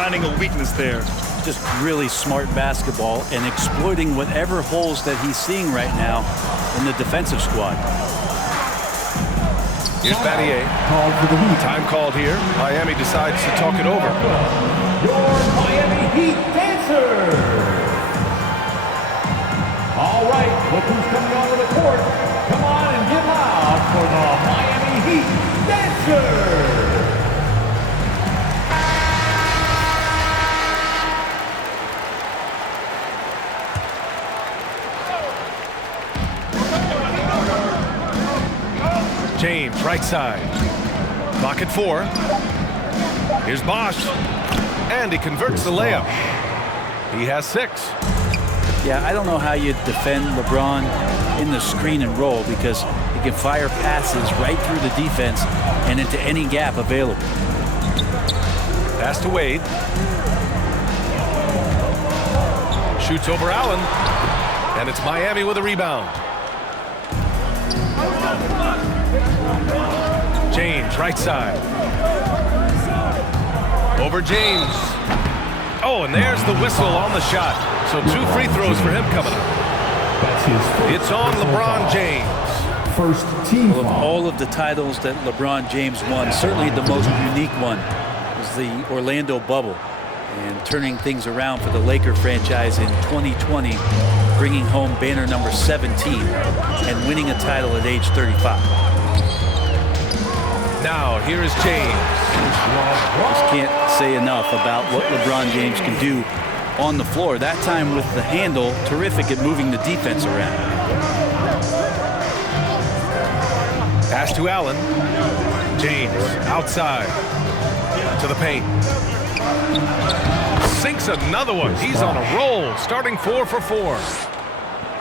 finding a weakness there. Just really smart basketball and exploiting whatever holes that he's seeing right now in the defensive squad. Here's Battier. Time called here. Miami decides to talk it over. Your Miami Heat dancer. All right, look who's coming onto the court. Come on and get loud for the Miami Heat dancer. James, right side. Clock at 4. Here's Bosch. And he converts the layup. He has 6. Yeah, I don't know how you defend LeBron in the screen and roll, because he can fire passes right through the defense and into any gap available. Pass to Wade. Shoots over Allen. And it's Miami with a rebound. James, right side. Over James. Oh, and there's the whistle on the shot. So 2 free throws for him coming up. That's his first. It's on LeBron James. First team Well, of foul. all of the titles that LeBron James won, certainly the most unique one was the Orlando bubble, and turning things around for the Laker franchise in 2020, bringing home banner number 17 and winning a title at age 35. Now, here is James. Just can't say enough about what LeBron James can do on the floor. That time with the handle, terrific at moving the defense around. Pass to Allen. James, outside. To the paint. Sinks another one. He's on a roll, starting 4 for 4.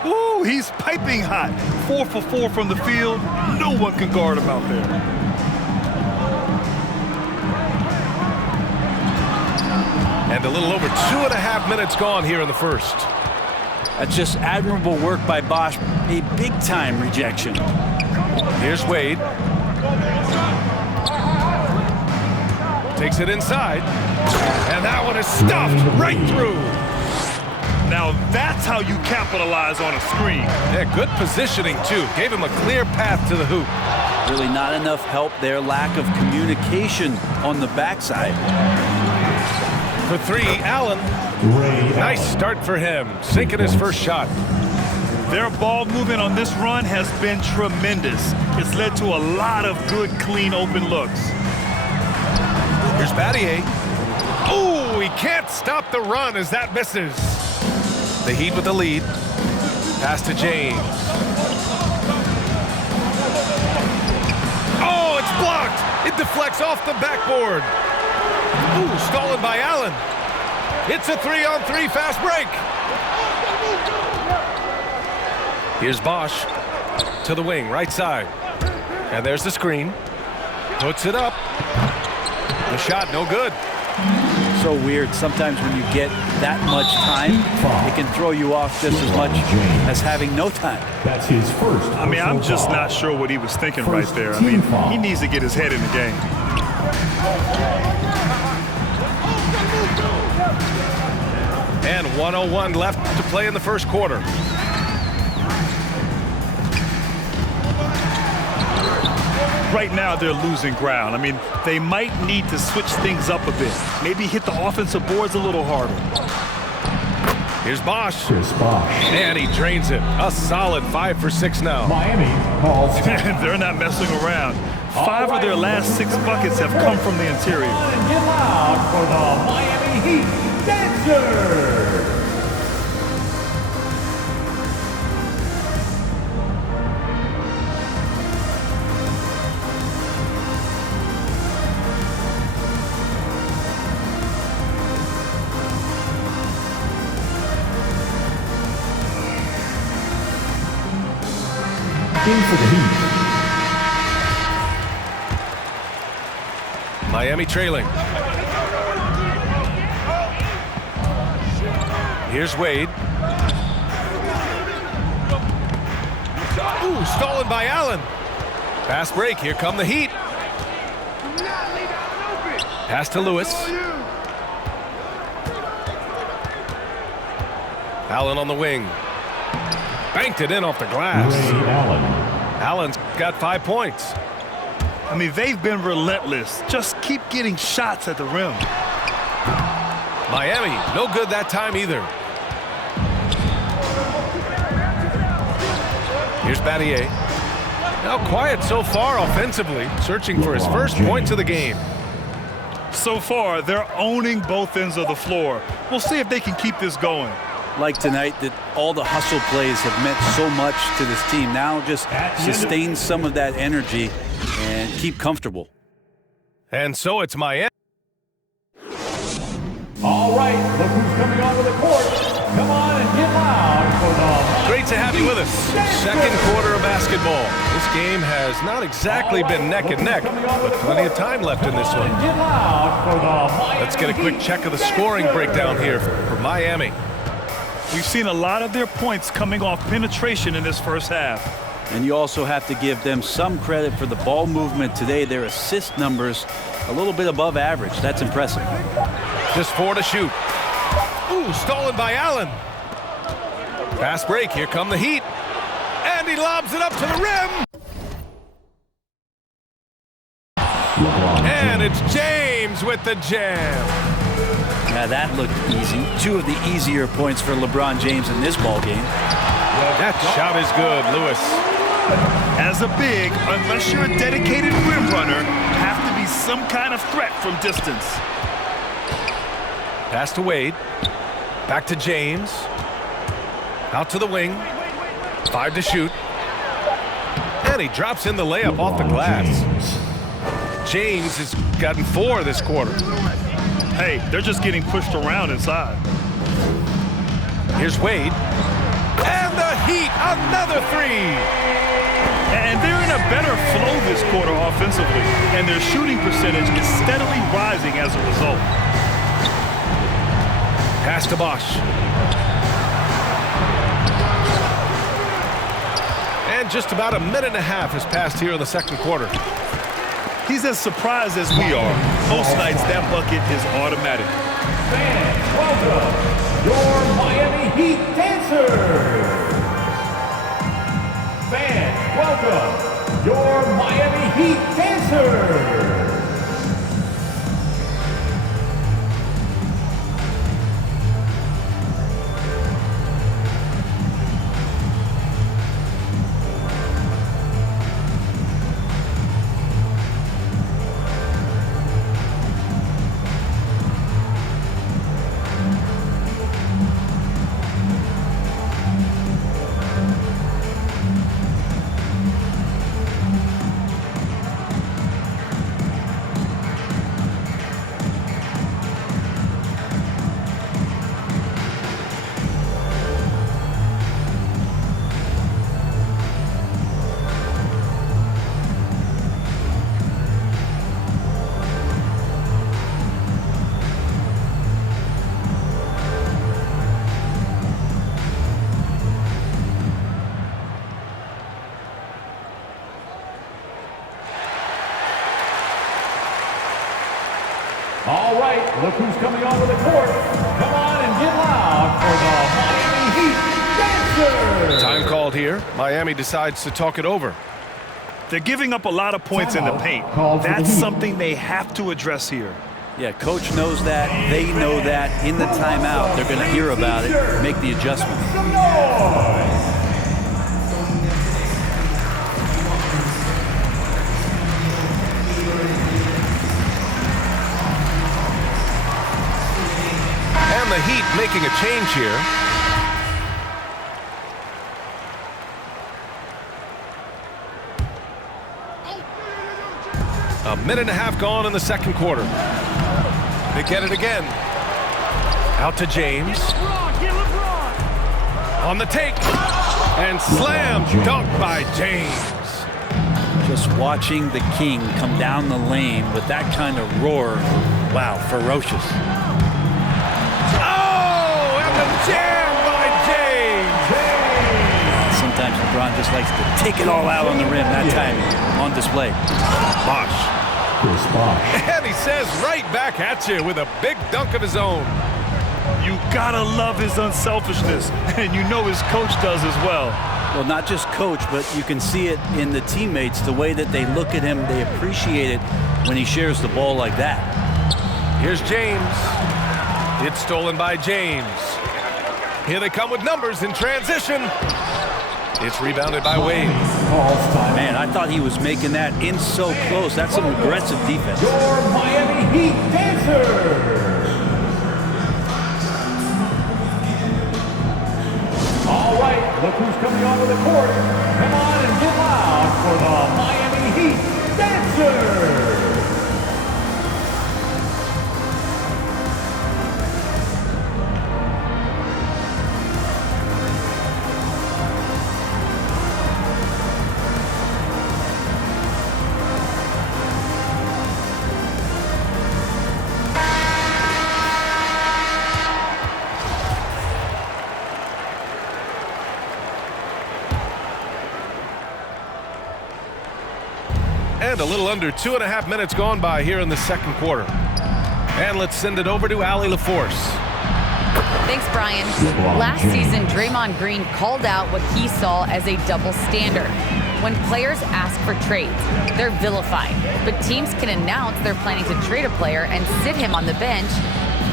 Ooh, he's piping hot. 4 for 4 from the field. No one can guard him out there. And a little over 2.5 minutes gone here in the first. That's just admirable work by Bosch. A big-time rejection. Here's Wade. Takes it inside. And that one is stuffed right through. Now that's how you capitalize on a screen. Yeah, good positioning, too. Gave him a clear path to the hoop. Really not enough help there. Lack of communication on the backside. For 3, Allen. Nice start for him. Sinking his first shot. Their ball movement on this run has been tremendous. It's led to a lot of good, clean, open looks. Here's Battier. Oh, he can't stop the run as that misses. The Heat with the lead. Pass to James. Oh, it's blocked. It deflects off the backboard. Ooh, stolen by Allen. It's a 3-on-3 fast break. Here's Bosch to the wing, right side. And there's the screen. Puts it up. The shot, no good. So weird. Sometimes when you get that much time, it can throw you off just as much as having no time. That's his first. I mean, I'm just not sure what he was thinking right there. I mean, he needs to get his head in the game. And 1:01 left to play in the first quarter. Right now, they're losing ground. I mean, they might need to switch things up a bit. Maybe hit the offensive boards a little harder. Here's Bosch. Chris Bosch. And he drains it. A solid 5 for 6 now. Miami calls. They're not messing around. 5 of their last 6 buckets have come from the interior. And get loud for the Miami Heat dancer. In for the Heat. Miami trailing. Here's Wade. Ooh, stolen by Allen. Fast break. Here come the Heat. Pass to Lewis. Allen on the wing. Banked it in off the glass. Ray Allen. Allen's got 5 points. I mean, they've been relentless. Just keep getting shots at the rim. Miami, no good that time either. Here's Battier. Now quiet so far offensively, searching for his first points of the game. So far, they're owning both ends of the floor. We'll see if they can keep this going. Like tonight, that all the hustle plays have meant so much to this team. Now just sustain some of that energy and keep comfortable. And so it's Miami. All right, look who's coming onto the court. Come on and get loud for the Great to have you with us. Second quarter of basketball. This game has not exactly been neck and neck, but plenty of time left in this one. Get loud for the Let's get a quick check of the scoring breakdown here for Miami. We've seen a lot of their points coming off penetration in this first half. And you also have to give them some credit for the ball movement today. Their assist numbers a little bit above average. That's impressive. Just 4 to shoot. Ooh, stolen by Allen. Fast break. Here come the Heat. And he lobs it up to the rim. And it's James with the jam. Yeah, that looked easy. 2 of the easier points for LeBron James in this ball game. That shot is good, Lewis. As a big, unless you're a dedicated rim runner, have to be some kind of threat from distance. Pass to Wade. Back to James. Out to the wing. 5 to shoot. And he drops in the layup off the glass. James has gotten 4 this quarter. Hey, they're just getting pushed around inside. Here's Wade. And the Heat, another 3. And they're in a better flow this quarter offensively, and their shooting percentage is steadily rising as a result. Pass to Bosch. And just about a minute and a half has passed here in the second quarter. He's as surprised as we are. Most nights, that bucket is automatic. fans, welcome your Miami Heat dancers. Fans, welcome your Miami Heat dancers. All right, look who's coming onto the court. Come on and get loud for the Miami Heat dancers. Time called here. Miami decides to talk it over. They're giving up a lot of points in the paint. That's something they have to address here. Yeah, coach knows that. They know that. In the timeout, they're going to hear about it, make the adjustment. Some noise. And the Heat making a change here. A minute and a half gone in the second quarter. They get it again. Out to James. On the take. And slam dunk by James. Just watching the King come down the lane with that kind of roar. Wow, ferocious. Oh, and the jam by James. Sometimes LeBron just likes to take it all out on the rim. That time on display. Bosch. Chris Bosh. And he says right back at you with a big dunk of his own. You gotta love his unselfishness, and you know his coach does as well. Well, not just coach, but you can see it in the teammates, the way that they look at him. They appreciate it when he shares the ball like that. Here's James. It's stolen by James. Here they come with numbers in transition. It's rebounded by Wade. Man, I thought he was making that in so close. That's some aggressive defense. Your Miami Heat dancers. All right, look who's coming onto the court. Come on and get loud for the Miami Heat dancers. And a little under 2.5 minutes gone by here in the second quarter. And let's send it over to Allie LaForce. Thanks, Brian. Last season, Draymond Green called out what he saw as a double standard. When players ask for trades, they're vilified. But teams can announce they're planning to trade a player and sit him on the bench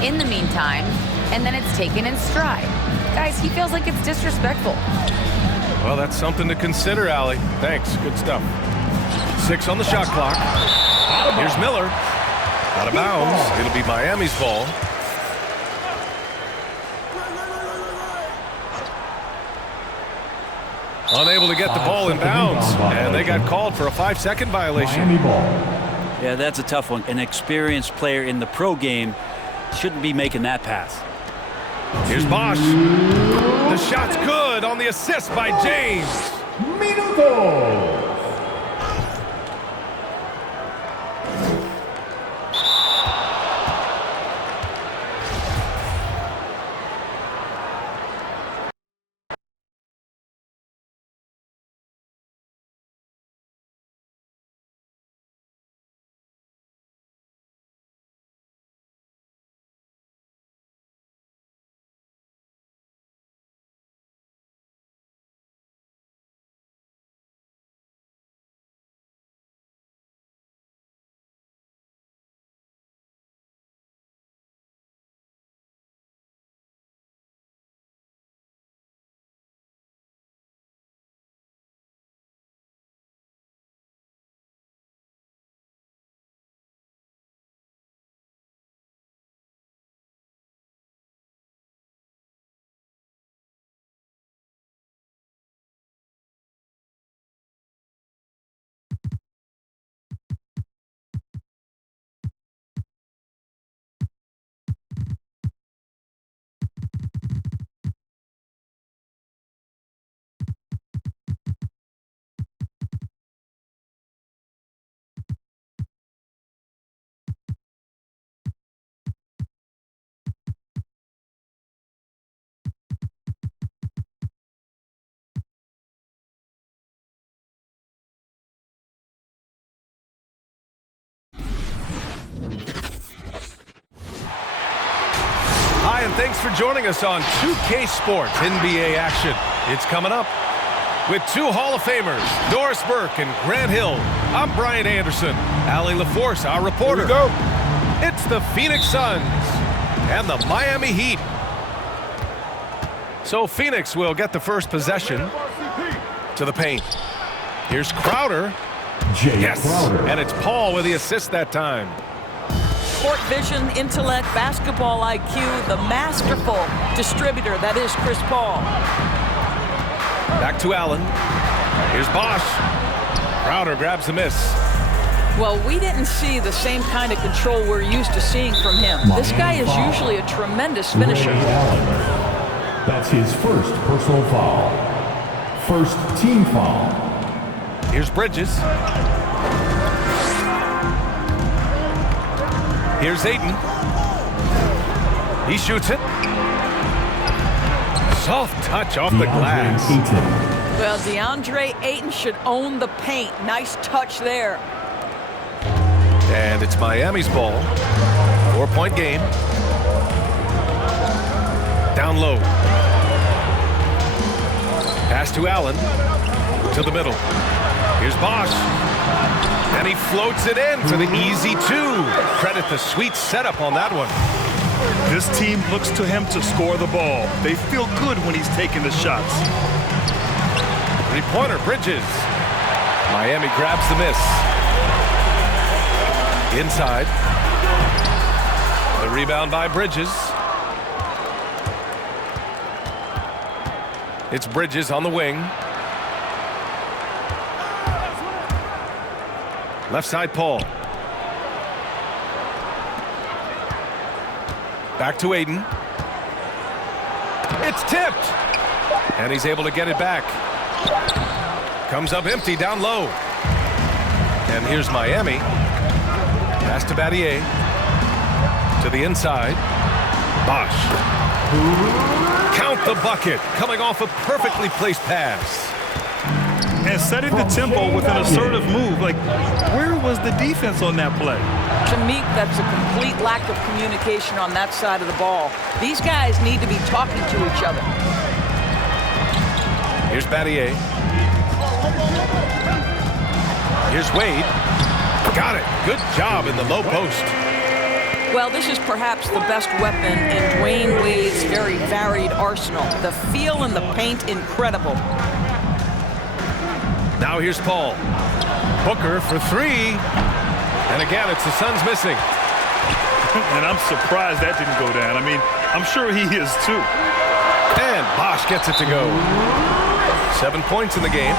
in the meantime, and then it's taken in stride. Guys, he feels like it's disrespectful. Well, that's something to consider, Allie. Thanks. Good stuff. 6 on the shot clock. Here's Miller. Out of bounds. It'll be Miami's ball. Unable to get the ball in bounds. And they got called for a 5-second violation. Miami ball. Yeah, that's a tough one. An experienced player in the pro game shouldn't be making that pass. Here's Bosch. The shot's good on the assist by James. Minuto. Hi, and thanks for joining us on 2K Sports NBA action. It's coming up. With 2 Hall of Famers, Doris Burke and Grant Hill, I'm Brian Anderson. Allie LaForce, our reporter. Here we go. It's the Phoenix Suns and the Miami Heat. So Phoenix will get the first possession to the paint. Here's Crowder. Yes, and it's Paul with the assist that time. Court vision, intellect, basketball IQ, the masterful distributor that is Chris Paul. Back to Allen. Here's Bosch. Crowder grabs the miss. Well, we didn't see the same kind of control we're used to seeing from him. This guy is usually a tremendous finisher. That's his first personal foul. First team foul. Here's Bridges. Here's Ayton. He shoots it. Soft touch off the glass. Well, DeAndre Ayton should own the paint. Nice touch there. And it's Miami's ball. 4-point game. Down low. Pass to Allen. To the middle. Here's Bosch. And he floats it in for the easy 2. Credit the sweet setup on that one. This team looks to him to score the ball. They feel good when he's taking the shots. Three-pointer, Bridges. Miami grabs the miss. Inside. The rebound by Bridges. It's Bridges on the wing. Left side, Paul. Back to Aiden. It's tipped. And he's able to get it back. Comes up empty down low. And here's Miami. Pass to Battier. To the inside. Bosch. Count the bucket. Coming off a perfectly placed pass. And setting the tempo with an assertive move. Like, where was the defense on that play? To me, that's a complete lack of communication on that side of the ball. These guys need to be talking to each other. Here's Battier. Here's Wade. Got it. Good job in the low post. Well, this is perhaps the best weapon in Dwayne Wade's very varied arsenal. The feel in the paint, incredible. Now here's Paul. Booker for 3. And again, it's the Suns missing. And I'm surprised that didn't go down. I mean, I'm sure he is too. And Bosch gets it to go. 7 points in the game.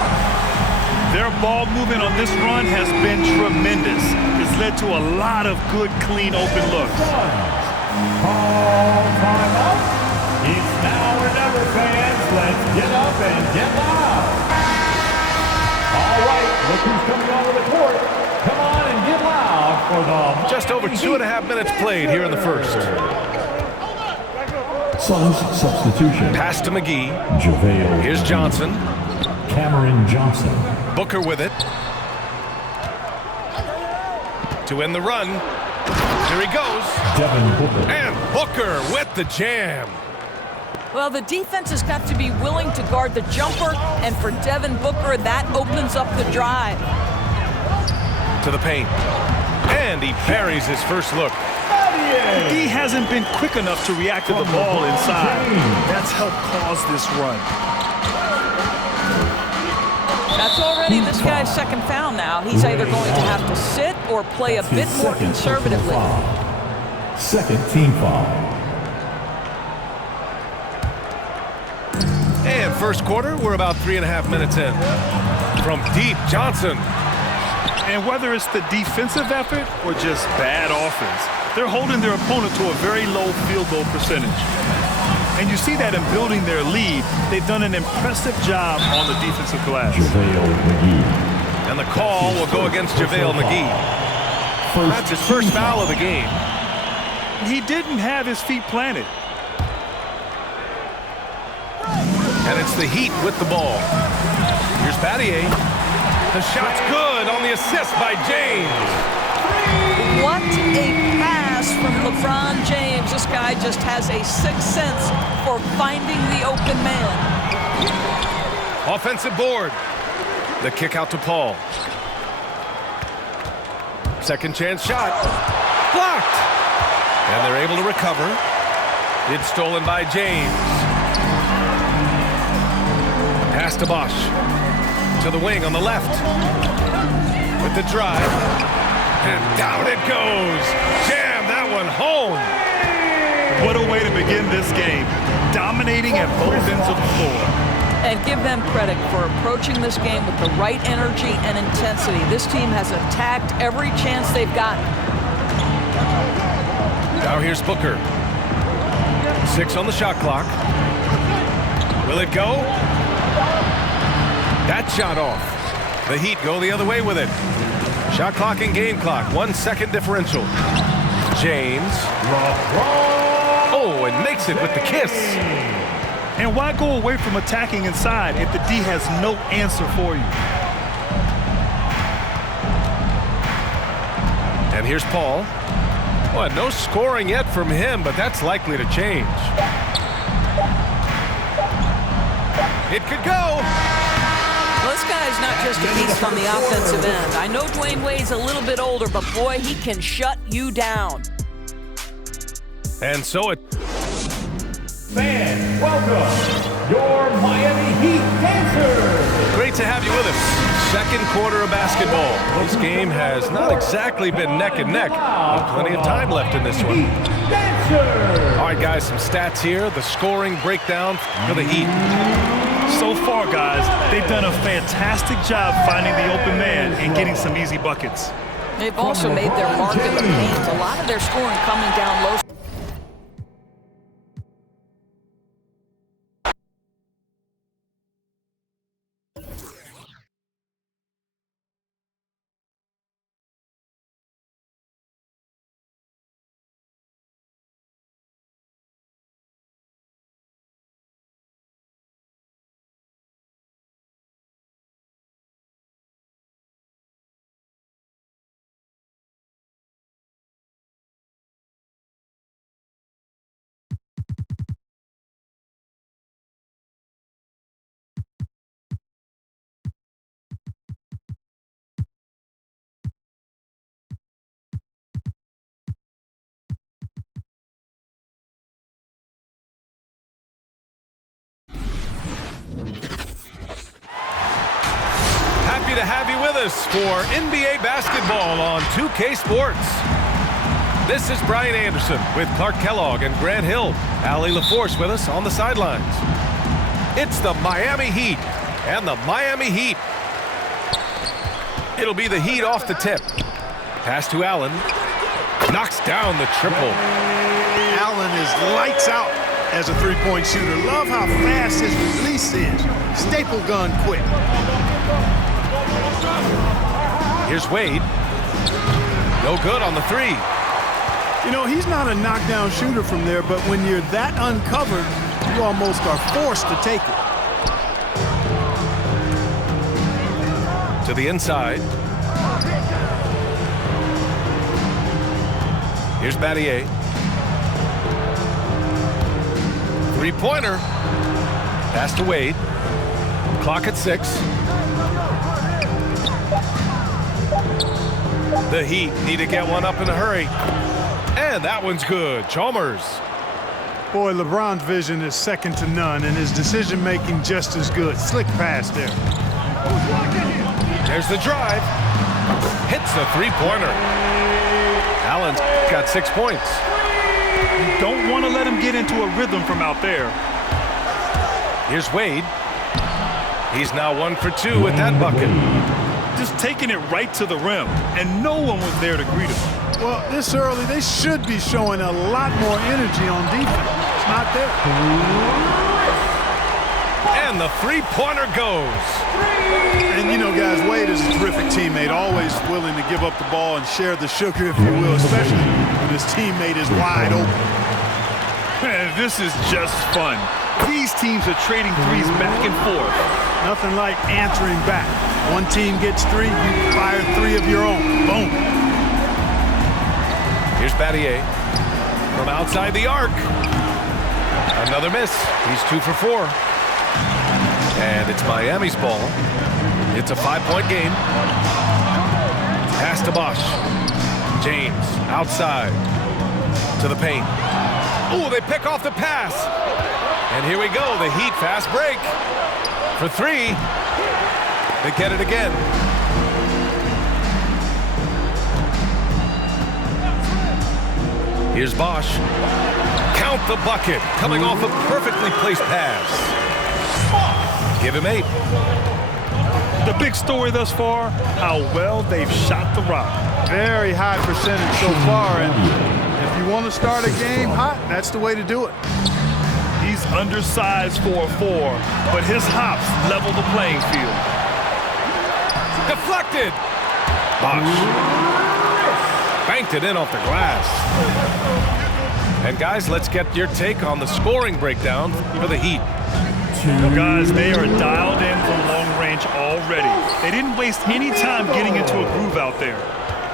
Their ball movement on this run has been tremendous. It's led to a lot of good, clean, open looks. Call time up. It's now or never, fans. Let's get up and get loud. All right, look who's coming onto the court. Come on and get loud for the Just over 2.5 minutes played here in the first. Suns substitution. Pass to McGee. JaVale. Here's Johnson. Cameron Johnson. Booker with it. To end the run. Here he goes. Devin Booker. And Booker with the jam. Well, the defense has got to be willing to guard the jumper, and for Devin Booker, that opens up the drive. To the paint. And he buries his first look. He hasn't been quick enough to react to the ball inside. That's helped cause this run. That's already this guy's second foul now. He's either going to have to sit or play a bit more conservatively. Second team foul. And first quarter, we're about 3.5 minutes in. From deep, Johnson. And whether it's the defensive effort or just bad offense, they're holding their opponent to a very low field goal percentage. And you see that in building their lead. They've done an impressive job on the defensive glass. JaVale McGee. And the call will go against JaVale McGee. That's his first foul of the game. He didn't have his feet planted. And it's the Heat with the ball. Here's Battier. The shot's good on the assist by James. What a pass from LeBron James. This guy just has a sixth sense for finding the open man. Offensive board. The kick out to Paul. Second chance shot. Blocked. And they're able to recover. It's stolen by James. Pass to Bosch. To the wing on the left. With the drive. And down it goes. Jam that one home. What a way to begin this game. Dominating at both ends of the floor. And give them credit for approaching this game with the right energy and intensity. This team has attacked every chance they've gotten. Now here's Booker. 6 on the shot clock. Will it go? That shot off. The Heat go the other way with it. Shot clock and game clock. 1 second differential. James. Oh, and makes it with the kiss. And why go away from attacking inside if the D has no answer for you? And here's Paul. Well, no scoring yet from him, but that's likely to change. It could go. Well, this guy's not just a beast on the offensive end. I know Dwayne Wade's a little bit older, but boy, he can shut you down. And so it... Fans, welcome your Miami Heat dancers. Great to have you with us. Second quarter of basketball. This game has not exactly been neck and neck, but plenty of time left in this one. All right, guys, some stats here. The scoring breakdown for the Heat. So far, guys, they've done a fantastic job finding the open man and getting some easy buckets. They've also made their mark in the paint. A lot of their scoring coming down low. Happy to have you with us for NBA basketball on 2K Sports. This is Brian Anderson with Clark Kellogg and Grant Hill. Allie LaForce with us on the sidelines. It's the Miami Heat and the Miami Heat. It'll be the Heat off the tip. Pass to Allen. Knocks down the triple. Allen is lights out as a three-point shooter. Love how fast his release is. Staple gun quick. Here's Wade. No good on the three. You know, he's not a knockdown shooter from there, but when you're that uncovered, you almost are forced to take it. To the inside. Here's Battier. Three-pointer. Pass to Wade. Clock at 6. The Heat need to get one up in a hurry. And that one's good. Chalmers. Boy, LeBron's vision is second to none, and his decision-making just as good. Slick pass there. There's the drive. Hits the three-pointer. Allen's got 6 points. You don't want to let him get into a rhythm from out there. Here's Wade. He's now 1 for 2 with that bucket. Just taking it right to the rim, and no one was there to greet him. Well, this early, they should be showing a lot more energy on defense. It's not there. And the three-pointer goes. And, you know, guys, Wade is a terrific teammate, always willing to give up the ball and share the sugar, if you will, especially when his teammate is wide open. Man, this is just fun. These teams are trading threes back and forth. Nothing like answering back. One team gets 3, you fire 3 of your own. Boom. Here's Battier from outside the arc. Another miss. He's 2 for 4. And it's Miami's ball. It's a 5-point game. Pass to Bosch. James outside to the paint. Oh, they pick off the pass. And here we go. The Heat fast break for 3. They get it again. Here's Bosch. Count the bucket. Coming off a perfectly placed pass. Give him 8. The big story thus far, how well they've shot the rock. Very high percentage so far, and if you want to start a game hot, that's the way to do it. He's undersized for a 4, but his hops level the playing field. Deflected. Bosch banked it in off the glass. And guys, let's get your take on the scoring breakdown for the Heat. Well, guys, they are dialed in from long range already. They didn't waste any time getting into a groove out there.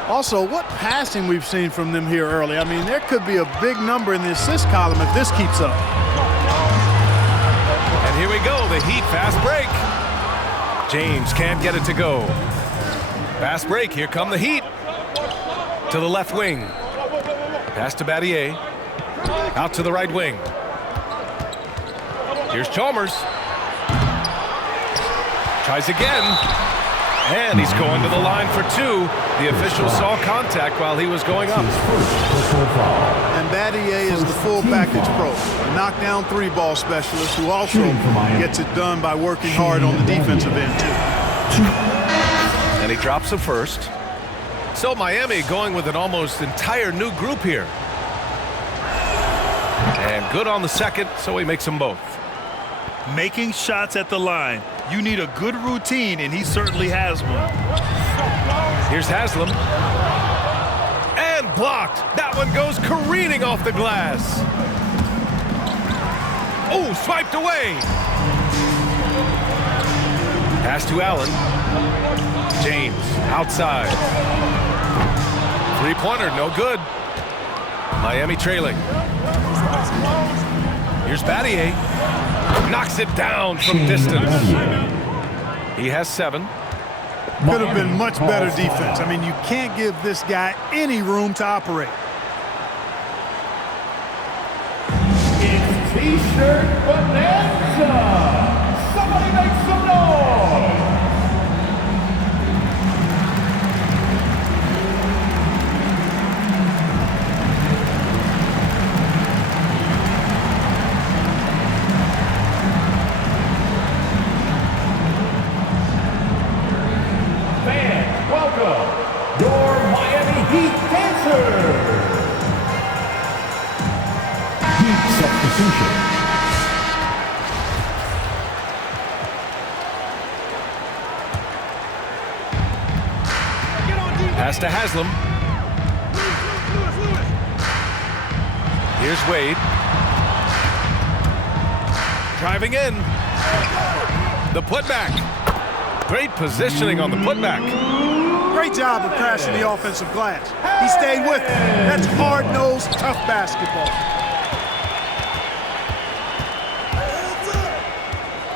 Also, what passing we've seen from them here early. I mean, there could be a big number in the assist column if this keeps up. And And here we go, the Heat fast break. James can't get it to go. Fast break, here come the Heat. To the left wing. Pass to Battier. Out to the right wing. Here's Chalmers. Tries again. And he's going to the line for two. The official saw contact while he was going up. And Battier is the full package pro. A knockdown three-ball specialist who also gets it done by working hard on the defensive end, too. And he drops the first. So Miami going with an almost entire new group here. And good on the second, so he makes them both. Making shots at the line. You need a good routine, and he certainly has one. Here's Haslam. And blocked. That one goes careening off the glass. Oh, swiped away. Pass to Allen. James outside. Three-pointer, no good. Miami trailing. Here's Battier. Knocks it down from distance. He has 7. Could have been much better defense. I mean, you can't give this guy any room to operate. It's T-shirt bonanza. Somebody make some noise. Fans, welcome your Miami Heat dancers. Heat substitution. Pass to Haslam. Here's Wade. Driving in. The putback. Great positioning on the putback. Great job of crashing the offensive glass. He stayed with it. That's hard-nosed, tough basketball.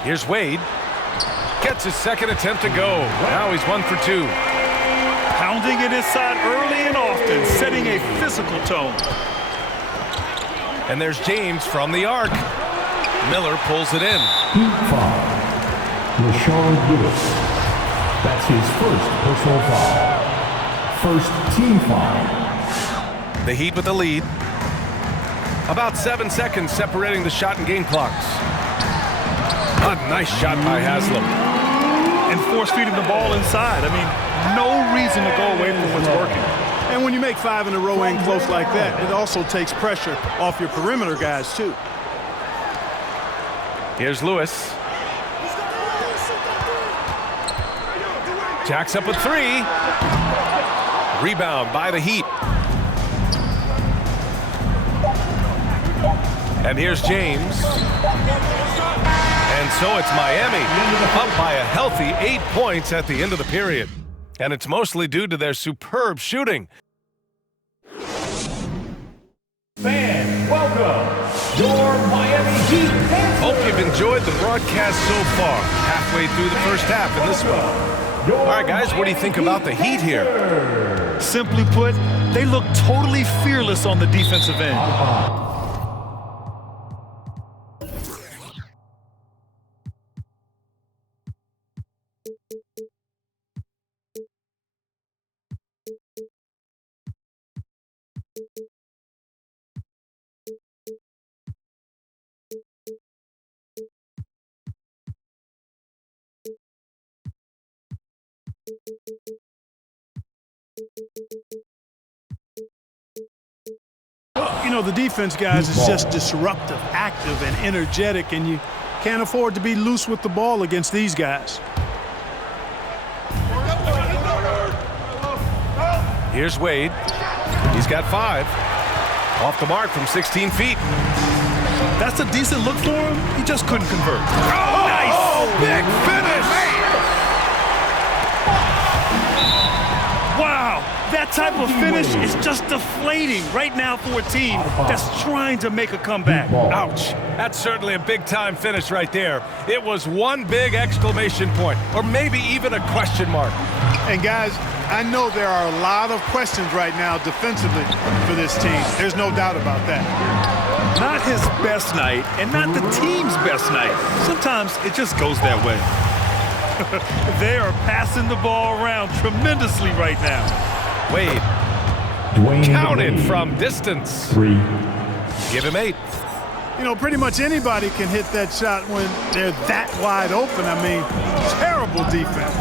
Here's Wade. Gets his second attempt to go. Now he's 1 for 2. Pounding it inside early and often, setting a physical tone. And there's James from the arc. Miller pulls it in. Heat foul. Rashard Lewis. That's his first personal foul. First team foul. The Heat with the lead. About 7 seconds separating the shot and game clocks. A nice shot by Haslam. And force feeding the ball inside. I mean, no reason to go away from what's working. And when you make 5 in a row in close like that, it also takes pressure off your perimeter guys, too. Here's Lewis. Jacks up a 3. Rebound by the Heat. And here's James. And so it's Miami, up by a healthy 8 points at the end of the period. And it's mostly due to their superb shooting. Fans, welcome your Miami Heat dancers. Hope you've enjoyed the broadcast so far. Halfway through the first half in this one. All right, guys, what do you think about the Heat here? Simply put, they look totally fearless on the defensive end. You know, the defense, guys, is just disruptive, active, and energetic, and you can't afford to be loose with the ball against these guys. Here's Wade. He's got 5. Off the mark from 16 feet. That's a decent look for him. He just couldn't convert. Oh, nice! Oh, big finish! Wow, That type of finish is just deflating right now for a team that's trying to make a comeback. Ouch. That's certainly a big-time finish right there. It was one big exclamation point, or maybe even a question mark. And guys, I know there are a lot of questions right now defensively for this team. There's no doubt about that. Not his best night and not the team's best night. Sometimes it just goes that way. They are passing the ball around tremendously right now. Wade. Counted from distance. 3. Give him 8. You know, pretty much anybody can hit that shot when they're that wide open. I mean, terrible defense.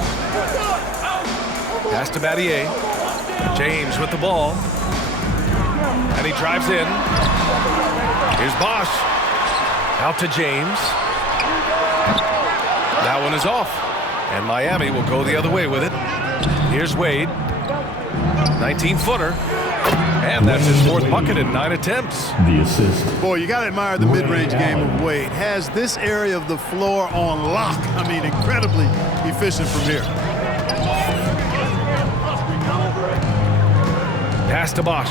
Pass to Battier. James with the ball. And he drives in. Here's Bosch. Out to James. That one is off. And Miami will go the other way with it. Here's Wade. 19-footer. And that's his 4th bucket in 9 attempts. The assist. Boy, you got to admire the mid-range game of Wade. Has this area of the floor on lock. I mean, incredibly efficient from here. Pass to Bosch.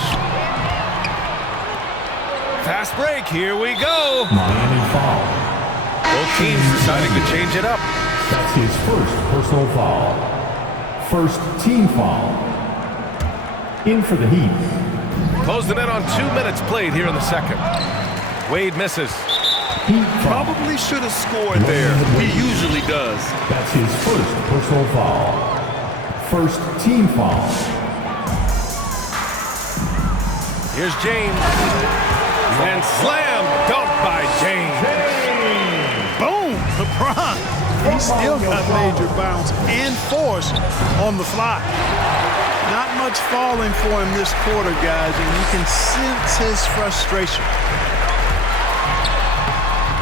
Fast break. Here we go. Miami foul. Both teams deciding to change it up. That's his first personal foul. First team foul. In for the Heat. Closing in on 2 minutes played here in the second. Wade misses. Heat foul. Probably should have scored there. He usually does. That's his first personal foul. First team foul. Here's James. And slam dunk by James. Boom! LeBron. He still got major bounce and force on the fly. Not much falling for him this quarter, guys, and you can sense his frustration.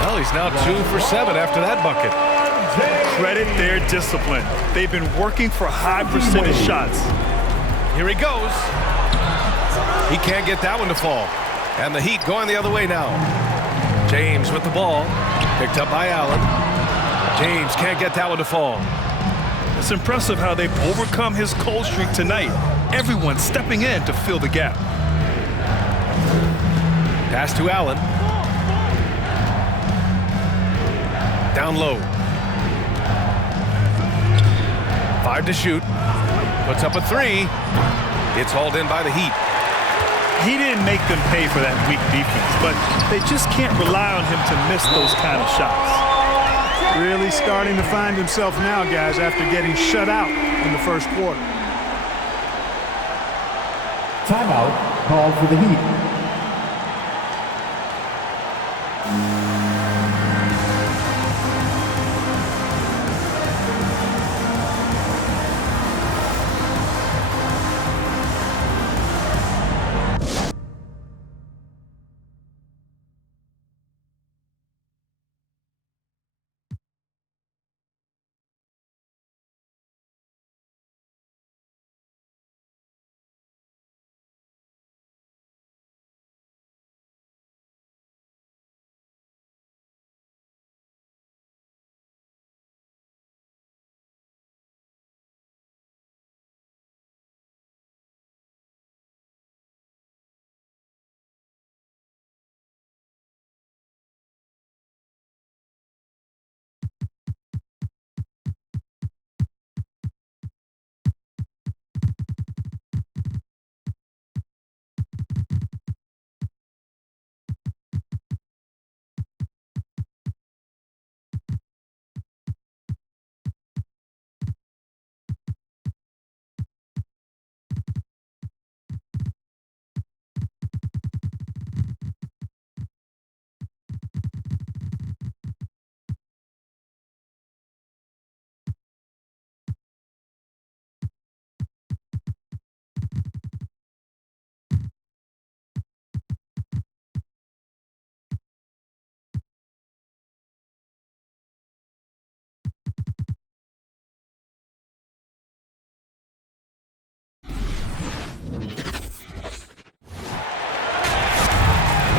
Well, he's now 2 for 7 after that bucket. Credit their discipline. They've been working for high percentage shots. Here he goes. He can't get that one to fall. And the Heat going the other way now. James with the ball. Picked up by Allen. James can't get that one to fall. It's impressive how they've overcome his cold streak tonight. Everyone stepping in to fill the gap. Pass to Allen. Down low. 5 to shoot. Puts up a 3. It's hauled in by the Heat. He didn't make them pay for that weak defense, but they just can't rely on him to miss those kind of shots. Really starting to find himself now, guys, after getting shut out in the first quarter. Timeout called for the Heat.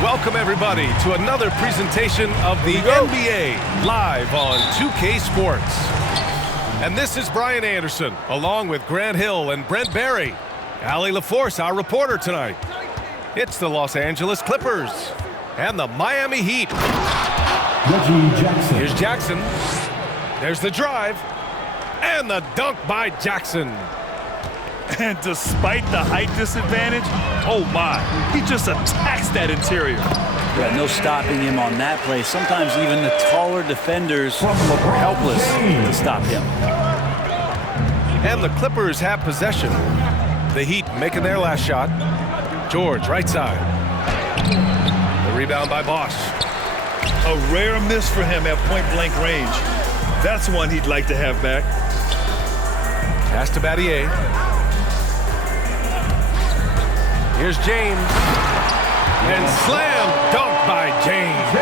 Welcome, everybody, to another presentation of the NBA live on 2K Sports. And this is Brian Anderson, along with Grant Hill and Brent Barry. Allie LaForce, our reporter tonight. It's the Los Angeles Clippers and the Miami Heat. Reggie Jackson. Here's Jackson. There's the drive. And the dunk by Jackson. And despite the height disadvantage, oh my, he just attacks that interior. Yeah, no stopping him on that play. Sometimes even the taller defenders are helpless to stop him. And the Clippers have possession. The Heat making their last shot. George, right side. The rebound by Bosch. A rare miss for him at point-blank range. That's one he'd like to have back. Pass to Battier. Here's James. And slam dunk by James.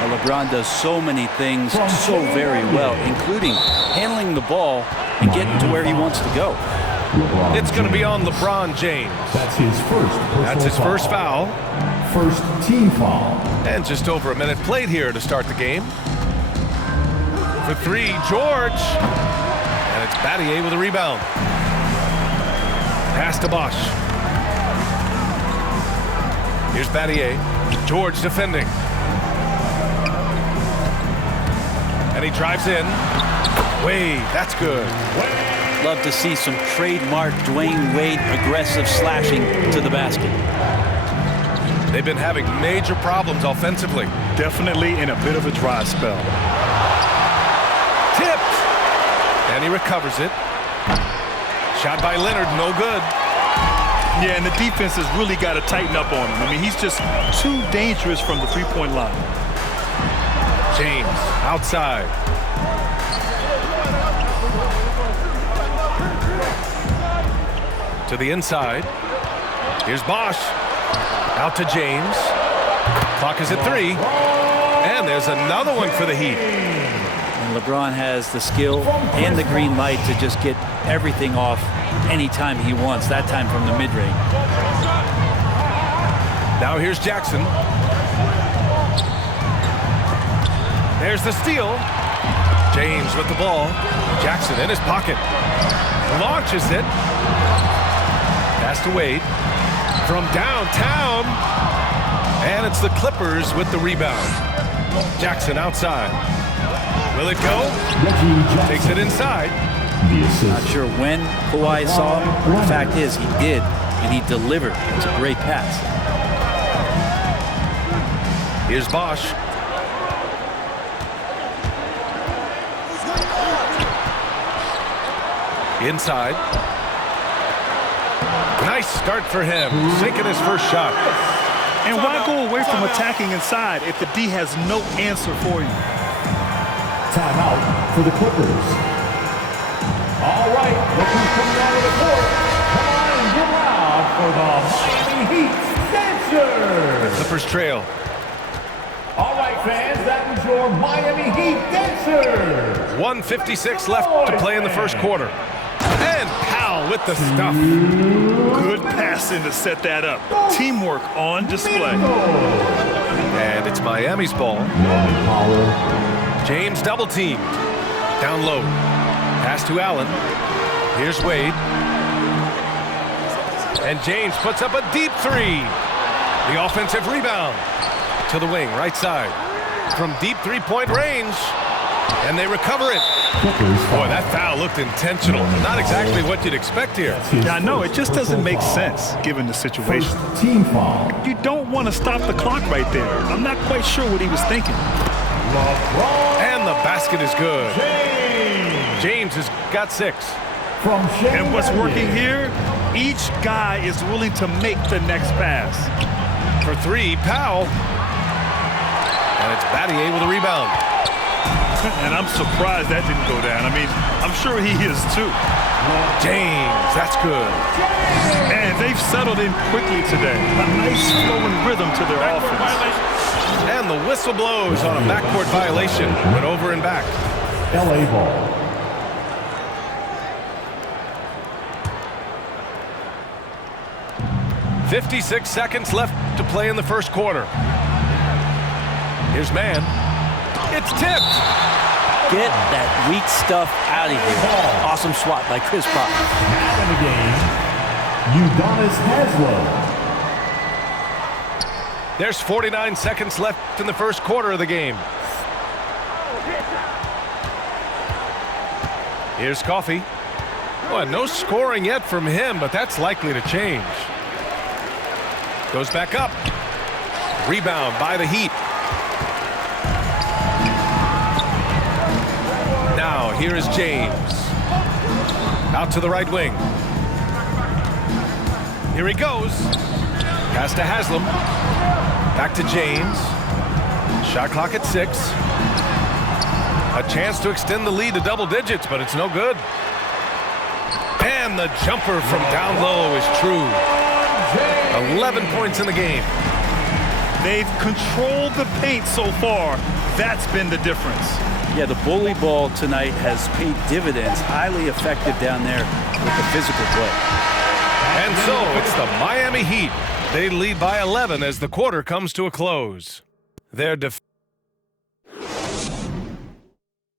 Well, LeBron does so many things so very well, including handling the ball and getting to where he wants to go. It's going to be on LeBron James. That's his first personal That's his first foul. First team foul. And just over a minute played here to start the game. For three, George. And it's Battier with a rebound. Pass to Bosch. Here's Battier. George defending. And he drives in. Wade, that's good. Love to see some trademark Dwayne Wade aggressive slashing to the basket. They've been having major problems offensively. Definitely in a bit of a dry spell. Tipped. And he recovers it. Shot by Leonard, no good. Yeah, and the defense has really got to tighten up on him. I mean, he's just too dangerous from the three-point line. James, outside. To the inside. Here's Bosch. Out to James. Clock is at 3. And there's another one for the Heat. And LeBron has the skill and the green light to just get everything off anytime he wants, that time from the mid-range. Now here's Jackson. There's the steal. James with the ball. Jackson in his pocket. Launches it. Pass to Wade. From downtown. And it's the Clippers with the rebound. Jackson outside. Will it go? Takes it inside. Not sure when Kawhi saw him. The fact is, he did, and he delivered. It's a great pass. Here's Bosch. Inside. Nice start for him. Sinking his first shot. And why go away from attacking inside if the D has no answer for you? Timeout for the Clippers. All right, look who's coming out of the court. Come on and get loud for the Miami Heat Dancers. Clippers trail. All right, fans, that was your Miami Heat Dancers. 1:56 left to play in the first quarter. And Powell with the stuff. Good passing to set that up. Teamwork on display. And it's Miami's ball. Norman Powell. James double teamed. Down low. Pass to Allen. Here's Wade. And James puts up a deep three. The offensive rebound. To the wing, right side. From deep three-point range. And they recover it. Boy, that foul looked intentional. Not exactly what you'd expect here. Yeah, I know. It just doesn't make sense given the situation. First team foul. You don't want to stop the clock right there. I'm not quite sure what he was thinking. And the basket is good. James has got 6. And what's working here, each guy is willing to make the next pass. For 3, Powell. And it's Battier with a rebound. And I'm surprised that didn't go down. I mean, I'm sure he is too. James, that's good. And they've settled in quickly today. A nice flowing rhythm to their offense. And the whistle blows on a backcourt violation. Went over and back. LA ball. .56 seconds left to play in the first quarter. Here's man. It's tipped. Get that weak stuff out of here. Awesome swat by Chris Paul. Out of the game, Udonis Haslam. There's 49 seconds left in the first quarter of the game. Here's Coffee. Well, no scoring yet from him, but that's likely to change. Goes back up. Rebound by the Heat. Now, here is James. Out to the right wing. Here he goes. Pass to Haslam. Back to James. Shot clock at 6. A chance to extend the lead to double digits, but it's no good. And the jumper from down low is true. 11 points in the game. They've controlled the paint so far. That's been the difference. Yeah, the bully ball tonight has paid dividends. Highly effective down there with the physical play. And so it's the Miami Heat. They lead by 11 as the quarter comes to a close. Their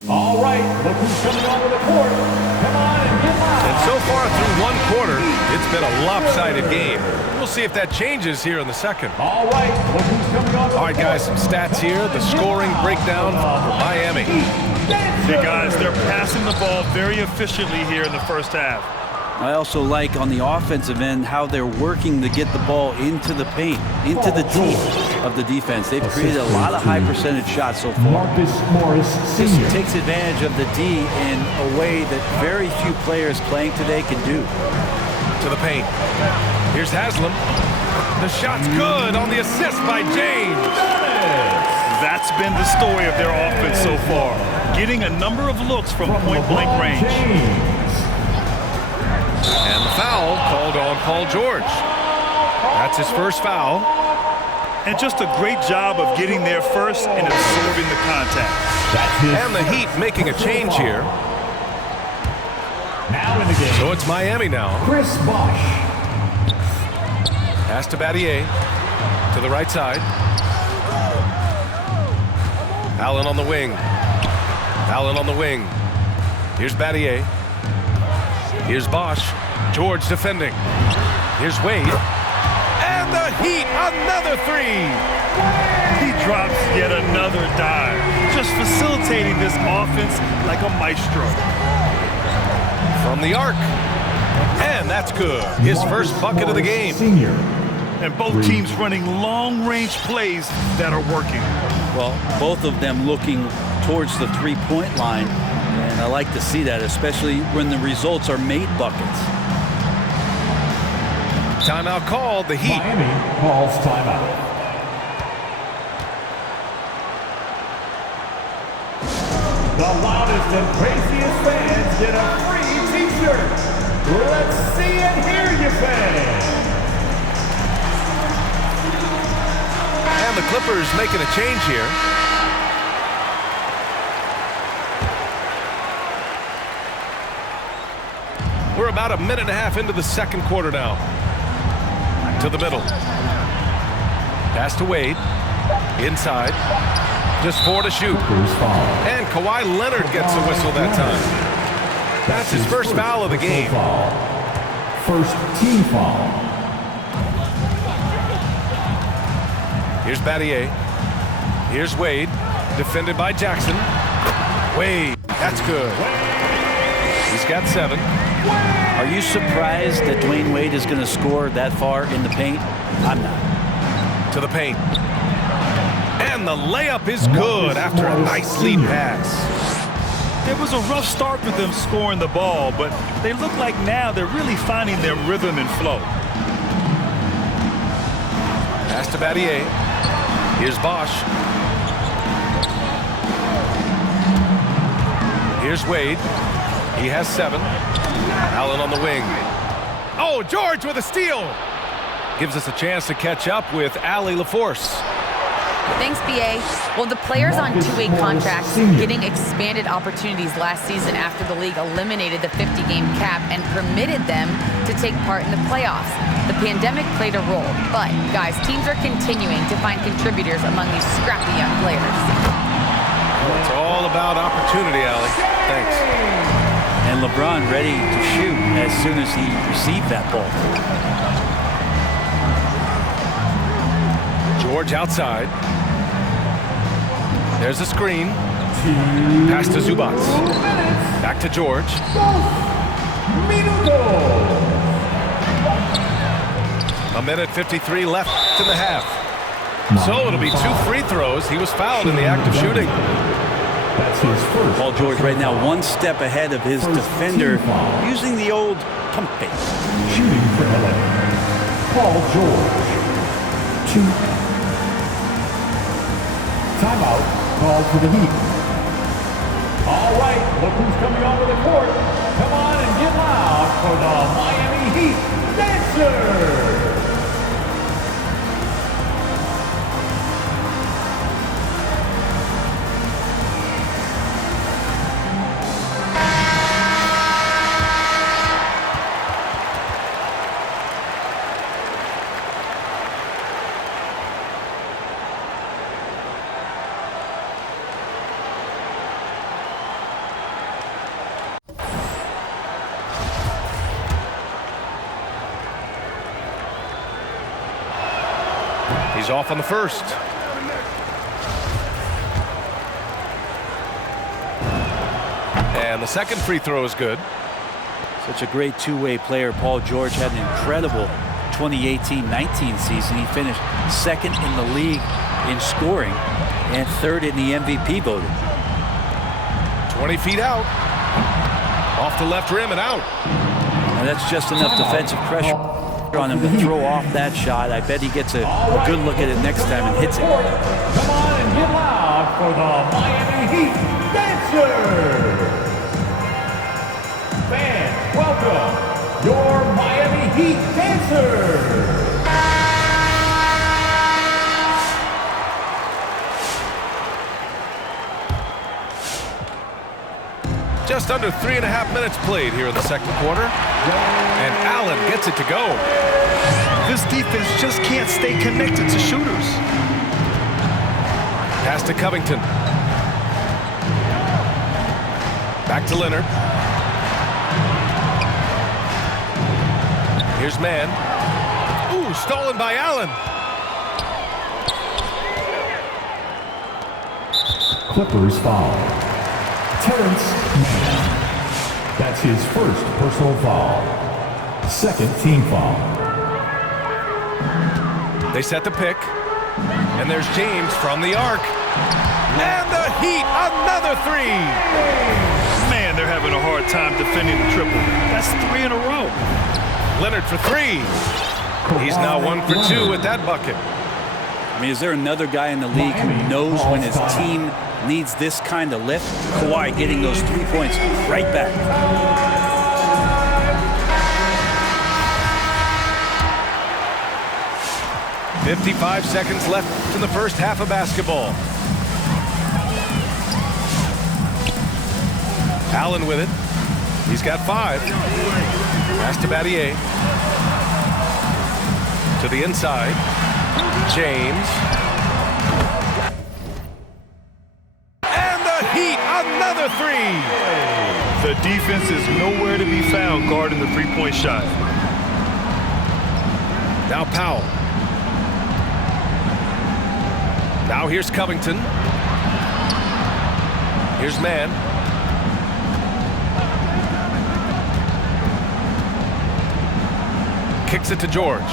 All right, look who's coming onto the court. Come on and get loud. And so far through one quarter, it's been a lopsided game. We'll see if that changes here in the second. All right, look who's coming onto the court. All right, guys, some stats here. The scoring breakdown for Miami. Hey, guys, they're passing the ball very efficiently here in the first half. I also like on the offensive end how they're working to get the ball into the paint, into the teeth of the defense. They've created a lot of high percentage shots so far. Marcus Morris This Sr. takes advantage of the D in a way that very few players playing today can do. To the paint. Here's Haslam. The shot's good on the assist by James. That's been the story of their offense so far, getting a number of looks from point-blank range. And the foul called on Paul George. That's his first foul. And just a great job of getting there first and absorbing the contact. And the Heat making a change here. Now in the game. So it's Miami now. Chris Bosh. Pass to Battier. To the right side. Allen on the wing. Allen on the wing. Here's Battier. Here's Bosh. George defending. Here's Wade. And the Heat, another three. He drops yet another dive, just facilitating this offense like a maestro. From the arc. And that's good. His first bucket of the game. Senior. And both teams running long-range plays that are working. Well, both of them looking towards the three-point line. And I like to see that, especially when the results are made buckets. Timeout called. The Heat. Miami calls timeout. The loudest and craziest fans get a free t-shirt. Let's see and hear you, fans. And the Clippers making a change here. We're about a minute and a half into the second quarter now. To the middle. Pass to Wade. Inside. Just 4 to shoot. And Kawhi Leonard gets a whistle that time. That's his first foul of the game. First team foul. Here's Battier. Here's Wade. Defended by Jackson. Wade. That's good. He's got 7. Are you surprised that Dwayne Wade is going to score that far in the paint? I'm not. To the paint. And the layup is good after a nice lead pass. It was a rough start for them scoring the ball, but they look like now they're really finding their rhythm and flow. Pass to Battier. Here's Bosh. Here's Wade. He has 7. Allen on the wing. Oh, George with a steal. Gives us a chance to catch up with Allie LaForce. Thanks, BA. Well, the players on two-way contracts getting expanded opportunities last season after the league eliminated the 50-game cap and permitted them to take part in the playoffs. The pandemic played a role, but, guys, teams are continuing to find contributors among these scrappy young players. It's all about opportunity, Allie. Thanks. And LeBron ready to shoot as soon as he received that ball. George outside. There's a screen. Pass to Zubats. Back to George. A minute 53 left in the half. So it'll be 2 free throws. He was fouled in the act of shooting. That's his first. Paul George right now 1 step ahead of his defender, using the old pump fake. Shooting for LA. Paul George. 2. Timeout called for the Heat. All right, look who's coming onto the court. Come on and get loud for the Miami Heat Dancers. He's off on the first. And the second free throw is good. Such a great two-way player. Paul George had an incredible 2018-19 season. He finished 2nd in the league in scoring and 3rd in the MVP voting. 20 feet out. Off the left rim and out. And that's just enough defensive pressure on him to throw off that shot. I bet he gets a good look at it next time and hits it. Come on and get loud for the Miami Heat Dancers. Fans, welcome your Miami Heat Dancers. Just under 3.5 minutes played here in the second quarter. And Allen gets it to go. This defense just can't stay connected to shooters. Pass to Covington. Back to Leonard. Here's Mann. Ooh, stolen by Allen. Clippers foul. Terrence Mann. That's his first personal foul. 2nd team foul. They set the pick. And there's James from the arc. And the Heat, another 3. Man, they're having a hard time defending the triple. That's 3 in a row. Leonard for 3. He's now 1 for 2 with that bucket. I mean, is there another guy in the league who knows when his team needs this kind of lift? Kawhi getting those 3 points right back. 55 seconds left in the first half of basketball. Allen with it. He's got 5. Pass to Battier. To the inside. James. And the Heat, another 3. The defense is nowhere to be found guarding the three-point shot. Now Powell. Now here's Covington. Here's Mann. Kicks it to George.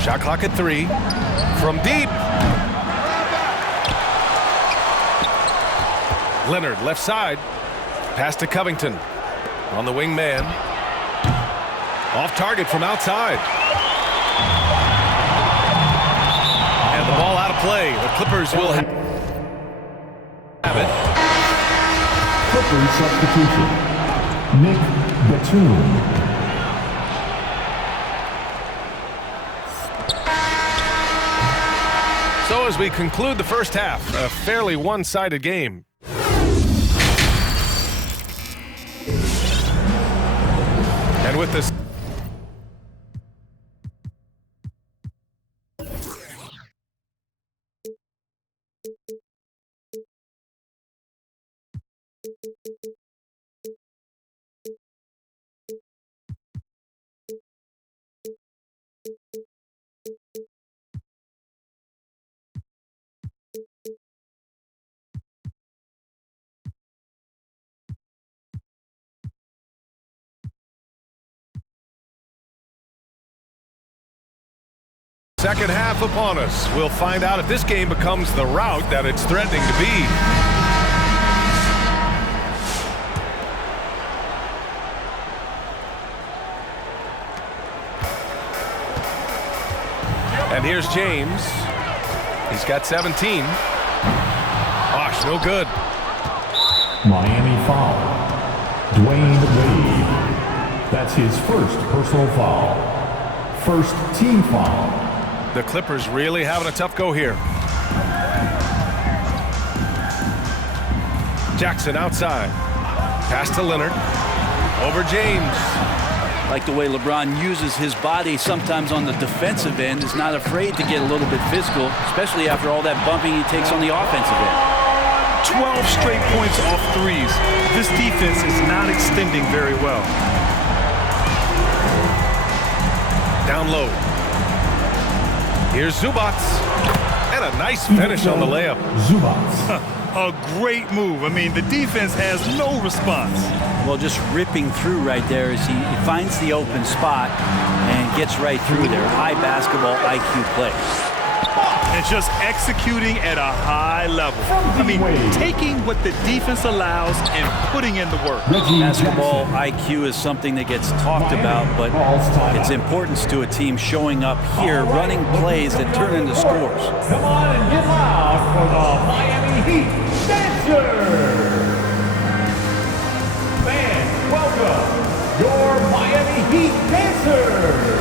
Shot clock at 3. From deep. Leonard left side. Pass to Covington. On the wing man. Off target from outside. And the ball out of play. The Clippers will have it. Clippers substitution. Nick Batum. So as we conclude the first half, a fairly one-sided game. And with this Second half upon us. We'll find out if this game becomes the rout that it's threatening to be. And here's James. He's got 17. Bosh, no good. Miami foul. Dwayne Wade. That's his first personal foul. First team foul. The Clippers really having a tough go here. Jackson outside. Pass to Leonard. Over James. Like the way LeBron uses his body sometimes on the defensive end, is not afraid to get a little bit physical, especially after all that bumping he takes on the offensive end. 12 straight points off threes. This defense is not extending very well. Down low. Here's Zubac. And a nice finish on the layup. Zubac. A great move. I mean, the defense has no response. Well, just ripping through right there as he finds the open spot and gets right through there. High basketball IQ play. And just executing at a high level. I mean, taking what the defense allows and putting in the work. Basketball IQ is something that gets talked about, but its importance to a team showing up here, running plays that turn into scores. Come on and get loud for the Miami Heat Dancers! Fans, welcome your Miami Heat Dancers!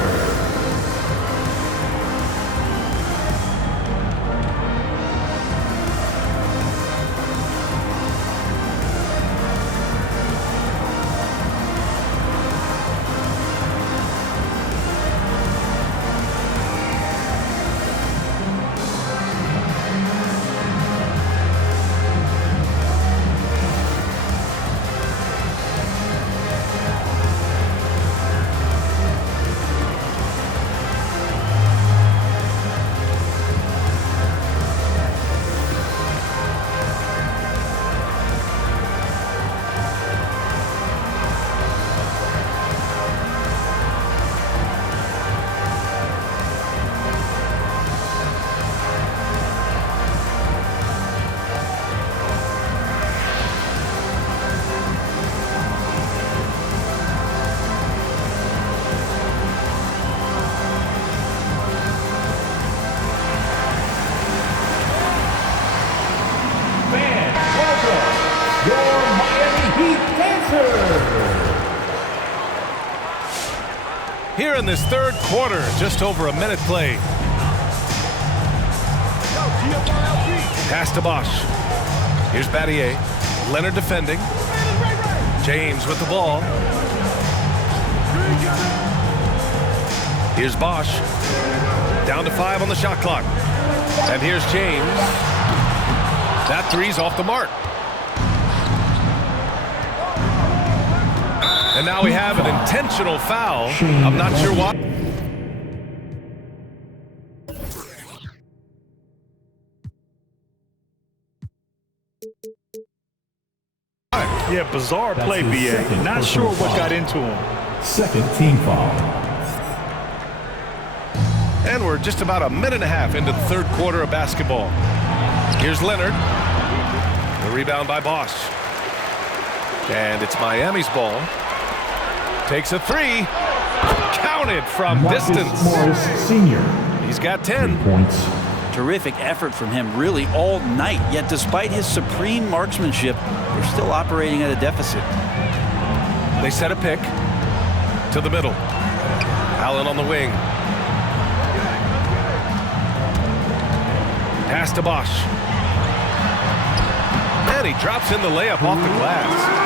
Here in this third quarter, just over a minute played. Pass to Bosh. Here's Battier. Leonard defending. James with the ball. Here's Bosh. Down to 5 on the shot clock. And here's James. That three's off the mark. And now we have an intentional foul. I'm not sure why. Yeah, bizarre play, BA. Not sure what got into him. Second team foul. And we're just about a minute and a half into the third quarter of basketball. Here's Leonard. The rebound by Bosh. And it's Miami's ball. Takes a three. Counted from distance. Morris Sr. He's got 10 points. Terrific effort from him really all night, yet despite his supreme marksmanship, they're still operating at a deficit. They set a pick to the middle. Allen on the wing. Pass to Bosh. And he drops in the layup off the glass.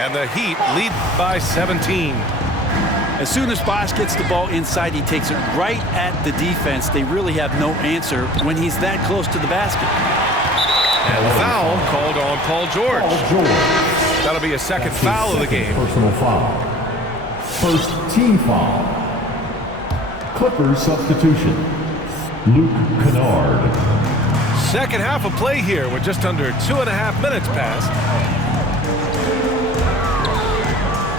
And the Heat lead by 17. As soon as Bosh gets the ball inside, he takes it right at the defense. They really have no answer when he's that close to the basket. And a foul called on Paul George. That'll be a second foul of the game. Personal foul. First team foul. Clippers substitution. Luke Kennard. Second half of play here with just under 2.5 minutes passed.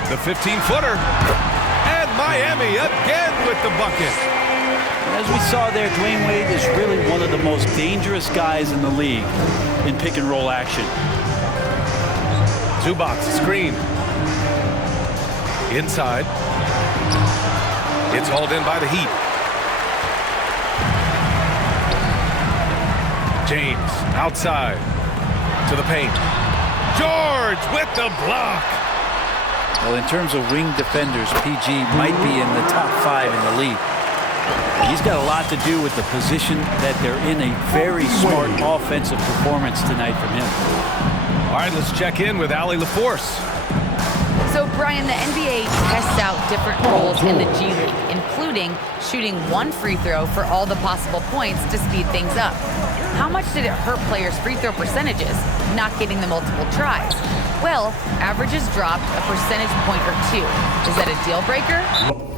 The 15-footer. And Miami again with the bucket. As we saw there, Dwayne Wade is really one of the most dangerous guys in the league in pick and roll action. Zubac, screen. Inside. It's hauled in by the Heat. James, outside. To the paint. George with the block. Well, in terms of wing defenders, PG might be in the top 5 in the league. He's got a lot to do with the position that they're in. A very smart offensive performance tonight from him. All right, let's check in with Allie LaForce. So, Brian, the NBA tests out different rules in the G League, including shooting 1 free throw for all the possible points to speed things up. How much did it hurt players' free throw percentages, not getting the multiple tries? Well, averages dropped a percentage point or 2. Is that a deal breaker?